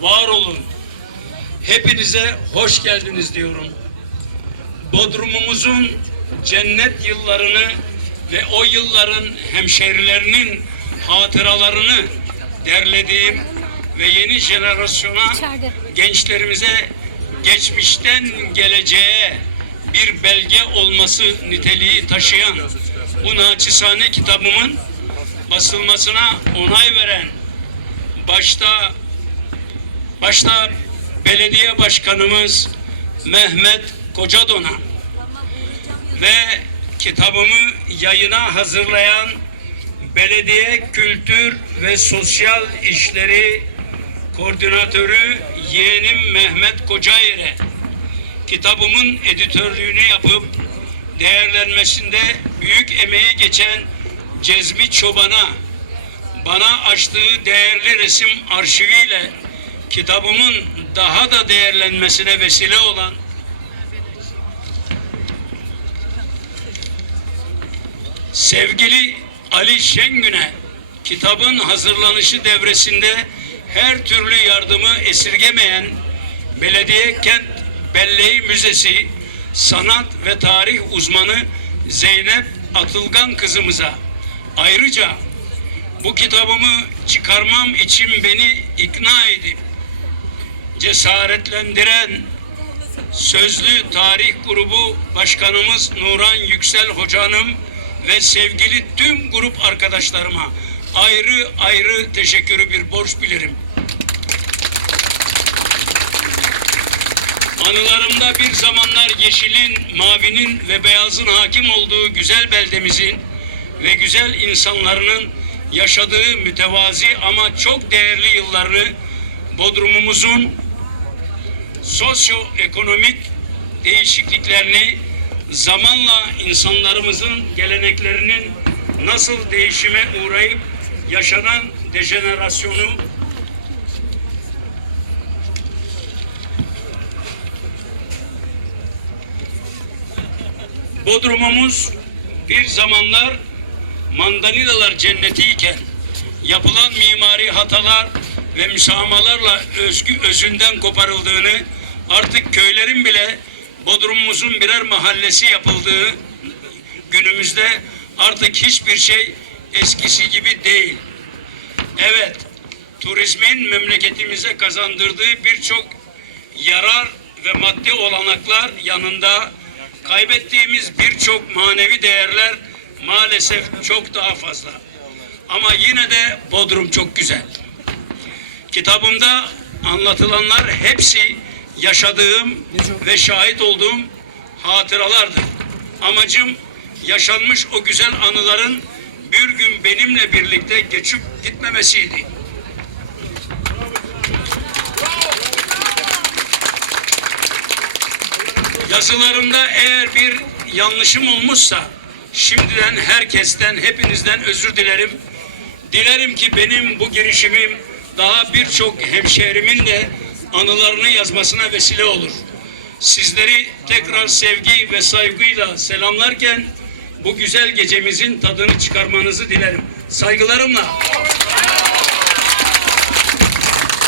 var olun. Hepinize hoş geldiniz diyorum. Bodrumumuzun cennet yıllarını ve o yılların hemşehrilerinin hatıralarını derlediğim ve yeni jenerasyona İçeride. gençlerimize geçmişten geleceğe bir belge olması niteliği taşıyan bu naçizane kitabımın basılmasına onay veren başta başta belediye başkanımız Mehmet Kocadon'a ve kitabımı yayına hazırlayan Belediye Kültür ve Sosyal İşleri Koordinatörü yeğenim Mehmet Kocayer'e kitabımın editörlüğünü yapıp değerlenmesinde büyük emeği geçen Cezmi Çoban'a bana açtığı değerli resim arşiviyle kitabımın daha da değerlenmesine vesile olan sevgili Ali Şengün'e kitabın hazırlanışı devresinde her türlü yardımı esirgemeyen Belediye Kent Belleği Müzesi sanat ve tarih uzmanı Zeynep Atılgan kızımıza. Ayrıca bu kitabımı çıkarmam için beni ikna edip cesaretlendiren Sözlü Tarih Grubu Başkanımız Nuran Yüksel Hocanım ve sevgili tüm grup arkadaşlarıma ayrı ayrı teşekkürü bir borç bilirim. Anılarımda bir zamanlar yeşilin, mavinin ve beyazın hakim olduğu güzel beldemizin ve güzel insanların yaşadığı mütevazi ama çok değerli yıllarını Bodrumumuzun sosyoekonomik değişikliklerini zamanla insanlarımızın geleneklerinin nasıl değişime uğrayıp yaşanan dejenerasyonu Bodrumumuz bir zamanlar mandalinalar cennetiyken yapılan mimari hatalar ve müsamalarla özgü özünden koparıldığını artık köylerin bile Bodrumumuzun birer mahallesi yapıldığı günümüzde artık hiçbir şey eskisi gibi değil. Evet, turizmin memleketimize kazandırdığı birçok yarar ve maddi olanaklar yanında kaybettiğimiz birçok manevi değerler maalesef çok daha fazla. Ama yine de Bodrum çok güzel. Kitabımda anlatılanlar hepsi yaşadığım ve şahit olduğum hatıralardır. Amacım yaşanmış o güzel anıların bir gün benimle birlikte geçip gitmemesiydi. Yazılarımda eğer bir yanlışım olmuşsa şimdiden herkesten, hepinizden özür dilerim. Dilerim ki benim bu girişimim daha birçok hemşehrimin de anılarını yazmasına vesile olur. Sizleri tekrar sevgi ve saygıyla selamlarken bu güzel gecemizin tadını çıkarmanızı dilerim. Saygılarımla.